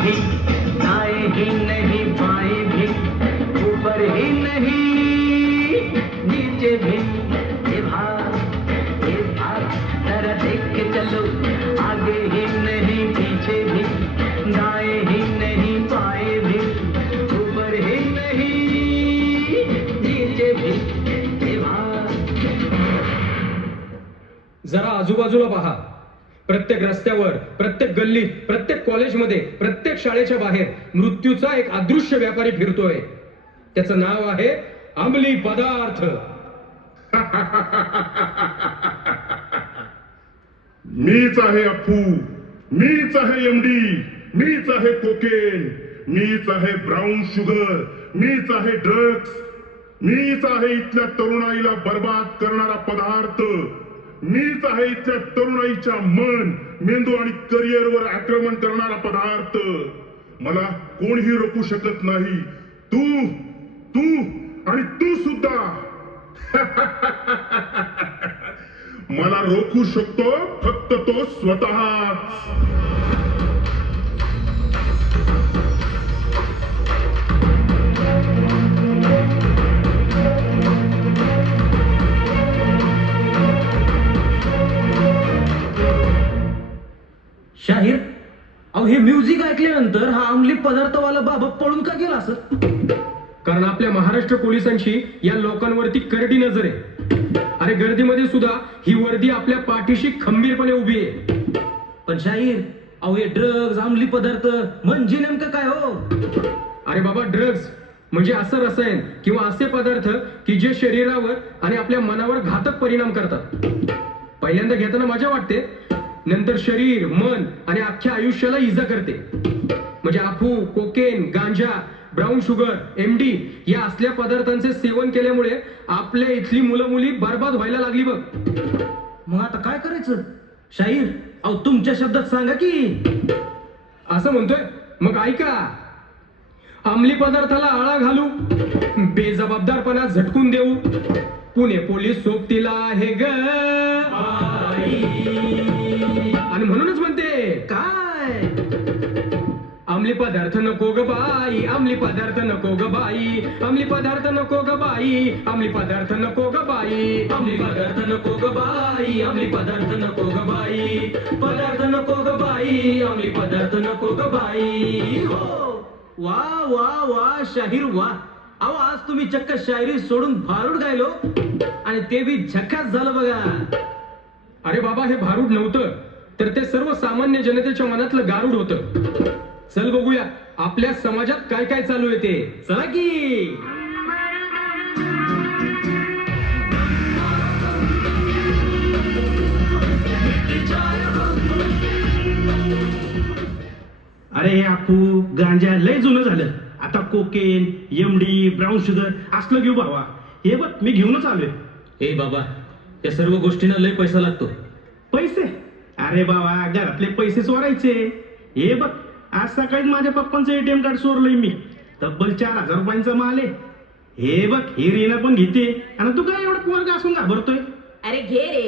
भी, दाएं ही नहीं बाएं भी, ऊपर ही नहीं नीचे भी। ये भाग जरा देख के चलो, आगे ही नहीं पीछे भी, दाएं ही नहीं बाएं भी, ऊपर ही नहीं नीचे भी। ये भाग। जरा आजूबाजूला पहा. प्रत्येक रस्त्यावर, प्रत्येक गल्लीत, प्रत्येक कॉलेजमध्ये, प्रत्येक शाळेच्या बाहेर मृत्यूचा एक अदृश्य व्यापारी फिरतोय. त्याचं नाव आहे अंमली पदार्थ. मीच आहे अप्पू, मीच आहे एमडी, मीच आहे कोकेन, मीच आहे ब्राऊन शुगर, मीच आहे ड्रग्स, मीच आहे इथल्या तरुणाईला बर्बाद करणारा पदार्थ, मीच आहे इथल्या तरुणाईच्या मन, मेंदू आणि करिअरवर आक्रमण करणारा पदार्थ. मला कोणीही रोखू शकत नाही. तू तू आणि तू सुद्धा. मला रोखू शकतो फक्त तो स्वतःच. शाहीर, अहो हे म्युझिक ऐकल्यानंतर हा अंमली पदार्थवाला बाबा पळून का गेला असं? कारण आपल्या महाराष्ट्र पोलिसांची या लोकांवरती करडी नजर आहे. अरे गर्दीमध्ये सुद्धा ही वर्दी आपल्या पाठीशी खंबीरपणे उभी आहे. पण शाहीर, अहो हे ड्रग्ज, अंमली पदार्थ म्हणजे नेमकं काय हो? अरे बाबा, ड्रग्ज म्हणजे असं रसायन किंवा असे पदार्थ की जे शरीरावर आणि आपल्या मनावर घातक परिणाम करतात. पहिल्यांदा घेताना मजा वाटते, नंतर शरीर, मन आणि अख्ख्या आयुष्याला इजा करते. म्हणजे अफू, कोकेन, गांजा, ब्राऊन शुगर, एमडी या असल्या पदार्थांचे सेवन केल्यामुळे आपल्या इथली मुलं मुली बर्बाद व्हायला लागली बघ. मग आता काय करायचं? शाहीर, अहो तुमच्या शब्दात सांगा की. असं म्हणतोय, मग ऐका. अंमली पदार्थाला आळा घालू, बेजबाबदारपणा झटकून देऊ, पुणे पोलीस सोबतीला आहे ग. आणि म्हणूनच म्हणते काय, अंमली पदार्थ नको ग बाई, अंमली पदार्थ नको ग बाई, अंमली पदार्थ नको ग बाई, अंमली पदार्थ नको ग बाई, अंमली पदार्थ नको ग बाई, अंमली पदार्थ नको ग बाई, पदार्थ नको ग बाई, अंमली पदार्थ नको ग बाई. हो, वा वा वा शाहीर वा. अहो आज तुम्ही चक्क शायरी सोडून भारूड गायलो आणि ते बी झकास झालं बघा. अरे बाबा, हे भारूड नव्हतं तर ते सर्वसामान्य जनतेच्या मनातलं गारूड होतं. चल बघूया आपल्या समाजात काय काय चालू आहे ते. चला की. अरे हे अप्पू, गांजा लय जुनं झालं. आता कोकेन, एमडी, ब्राऊन शुगर असलं घेऊ भावा. हे बघ मी घेऊनच आलोय. ए बाबा, या सर्व गोष्टींना लय पैसा लागतो. पैसे? अरे बाबा, घरातले पैसे चोरायचे. हे बघ आज सकाळी माझ्या पप्पांचं एटीएम कार्ड चोरलंय मी. तब्बल 4,000 रुपयांचा माल आहे. हे बघ ही रीना पण घेते आणि तू काय एवढं पोरगा असून घाबरतोय? अरे घे रे,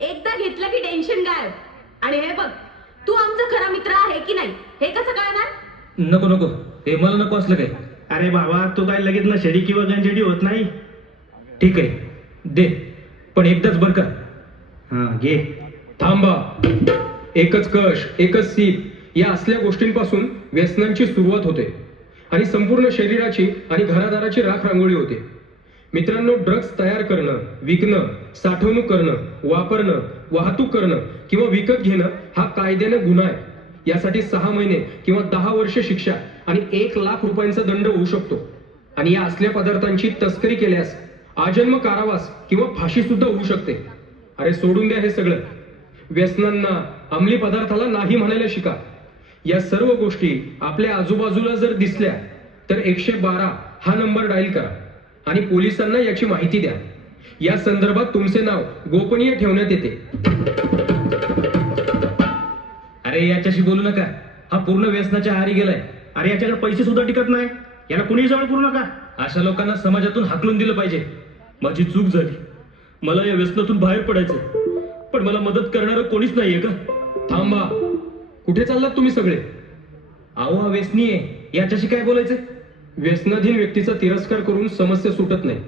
एकदा घेतलं की टेन्शन गायब. आणि हे बघ, तू आमचा खरा मित्र आहे की नाही हे कसं कळणार? नको नको, हे मला नको असलं काय. अरे बाबा, तू काय लगेच नशेडी किंवा गंजेडी होत नाही. ठीक आहे, दे, पण एकदाच बर का. हा घे. थांबा. एकच कश, एकच सीप या असल्या गोष्टींपासून व्यसनांची सुरुवात होते आणि संपूर्ण शरीराची आणि घरादाराची राख रांगोळी होते. मित्रांनो, ड्रग्ज तयार करणं, विकणं, साठवणूक करणं, वापरणं, वाहतूक करणं किंवा विकत घेणं हा कायद्याने गुन्हा आहे. यासाठी 6 महिने किंवा 10 वर्ष शिक्षा आणि 1 लाख रुपयांचा दंड होऊ शकतो. आणि या असल्या पदार्थांची तस्करी केल्यास आजन्म कारावास किंवा फाशी सुद्धा होऊ शकते. अरे सोडून द्या हे सगळं. व्यसनांना, अंमली पदार्थाला नाही म्हणायला शिका. या सर्व गोष्टी आपल्या आजूबाजूला जर दिसल्या तर 112 हा नंबर डायल करा आणि पोलिसांना याची माहिती द्या. या संदर्भात तुमचे नाव गोपनीय ठेवण्यात येते. अरे याच्याशी बोलू नका, हा पूर्ण व्यसनाच्या आहारी गेलाय. अरे याच्याकडे पैसे सुद्धा टिकत नाही. याला कुणी जवळ करू नका. अशा लोकांना समाजातून हाकलून दिलं पाहिजे. माझी चूक झाली. मला या व्यसनातून बाहेर पडायचं, पण मला मदत करणारं कोणीच नाहीये का? थांबा. कुठे चाललात तुम्ही सगळे? अहो हा व्यसनी आहे, याच्याशी काय बोलायचं? व्यसनाधीन व्यक्तीचा तिरस्कार करून समस्या सुटत नाही.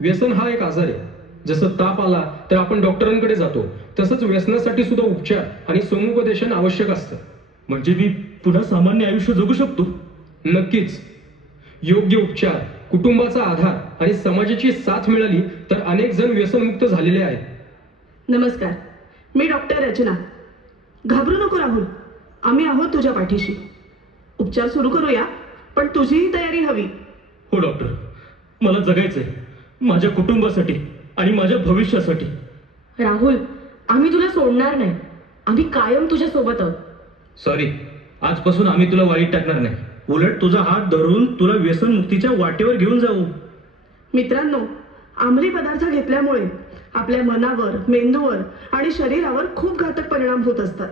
व्यसन हा एक आजार आहे. जसं ताप आला तर आपण डॉक्टरांकडे जातो, तसंच व्यसनासाठी सुद्धा उपचार आणि समुपदेशन आवश्यक असतं. म्हणजे मी पुन्हा सामान्य आयुष्य जगू शकतो? नक्कीच. योग्य उपचार, कुटुंबाचा आधार आणि समाजाची साथ मिळाली तर अनेक जण व्यसनमुक्त झालेले आहेत. नमस्कार, मी डॉक्टर रचना. घाबरू नको राहुल, आम्ही आहोत तुझ्या पाठीशी. उपचार सुरू करूया, पण तुझीही तयारी हवी. हो डॉक्टर, मला जगायचंय माझ्या कुटुंबासाठी आणि माझ्या भविष्यासाठी. राहुल, आम्ही तुला सोडणार नाही. आम्ही कायम तुझ्या सोबत आहोत. सॉरी, आजपासून आम्ही तुला वाईट टाकणार नाही. उलट तुझा हात धरून तुला व्यसनमुक्तीच्या वाटेवर घेऊन जाऊ. मित्रांनो, अंमली पदार्थ घेतल्यामुळे आपल्या मनावर, मेंदूवर आणि शरीरावर खूप घातक परिणाम होत असतात.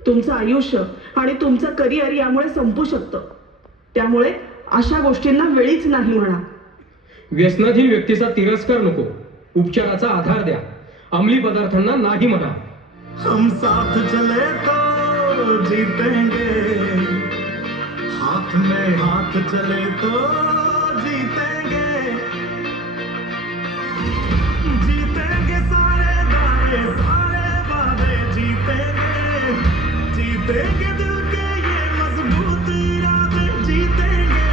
तुमचं आयुष्य आणि तुमचं करिअर यामुळे संपू शकतं. त्यामुळे अशा गोष्टींना वेळीच नाही म्हणा. व्यसनाधीन व्यक्तीचा तिरस्कार नको, उपचाराचा आधार द्या. अंमली पदार्थांना नाही म्हणा. हम साथ चले तो जीतेंगे, हाथ में हाथ चले तो जीतेंगे, जीतेंगे सारे वादे जीतेंगे, जीतेंगे दिल के ये मजबूत इरादे जीतेंगे,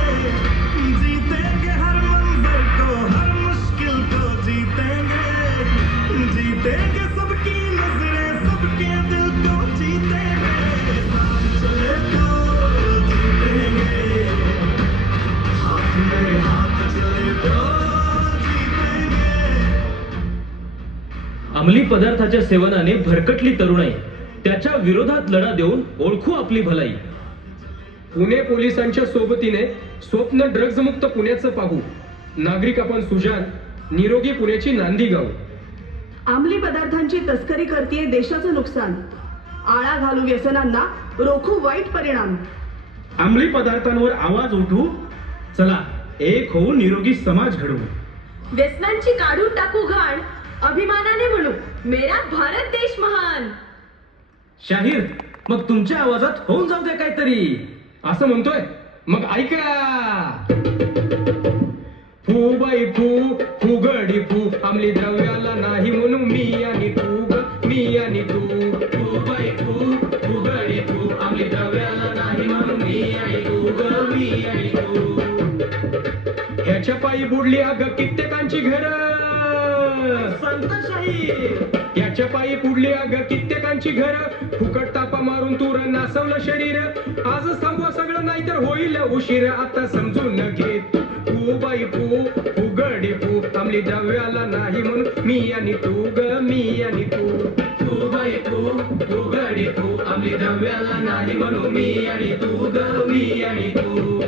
जीतेंगे हर मंजर को, हर मुश्किल को जीतेंगे, जीतेंगे सबकी नजरें, सबके दिल को जीतेंगे, साथ चले तो जीतेंगे, हाथ में हाथ चले तो जीतेंगे. अंमली पदार्थाच्या सेवनाने भरकटली तरुणाई, त्याच्या विरोधात लढा देऊन ओळखू आपली भलाई. पुणे पोलिसांच्या सोबतीने स्वप्न ड्रग्ज मुक्त पुण्याचं पाहू. नागरिक आपण सुजान, निरोगी पुण्याची नांदी गाऊ. अंमली पदार्थांची तस्करी करतीये देशाचं नुकसान. आळा घालू व्यसनांना, रोखू वाईट परिणाम. अंमली पदार्थांवर आवाज उठू, चला एक होऊन निरोगी समाज घडवू. व्यसनांची काढून टाकू घाण, अभिमानाने म्हणू मेरा भारत देश महान. शाहीर, मग तुमच्या आवाजात होऊन जाऊ द्या काहीतरी. असं म्हणतोय? मग ऐका. फू बाई फू, फुगडी फू, अंमली द्रव्याला नाही म्हणू मी आणि तू ग, मी आणि तू. फू बाई फू, फुगडी फू, अंमली द्रव्याला नाही म्हणू मी आणि तू ग, मी आणि तू. ह्याच्या पायी बुडली अग कित्येकांची घर. संत शाहीर, याच्या पायी पुढली अग कित्येकांची घर. फुकट तापा मारून तूर नासवलं शरीर. आजच थांबवा सगळं नाही तर होईल उशीर. आता समजून घे तू बाई फू, फुगडी फू, अंमली द्रव्याला नाही म्हणून मी आणि तू ग, मी आणि तू. तू बाई फू, फुगडी फू, अंमली द्रव्याला नाही म्हणून मी आणि तू ग, मी आणि तू.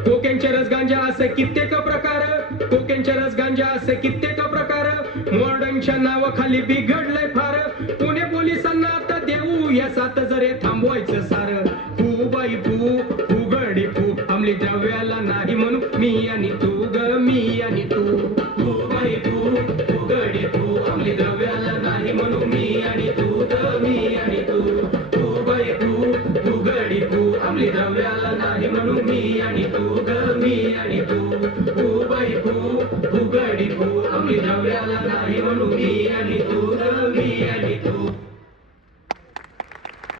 कोकेनचे रस गांजा असे कित्येक प्रकार, कोकेनचे रस गांजा असे कित्येक प्रकार. मॉडर्नच्या नावाखाली बिघडलंय फार. पुणे पोलिसांना आता देऊ या सात जरे थांबवायचं सार. फू बाई फू, फुगडी फू, अंमली द्रव्याला नाही म्हणू मी आणि तू ग, मी आणि तू.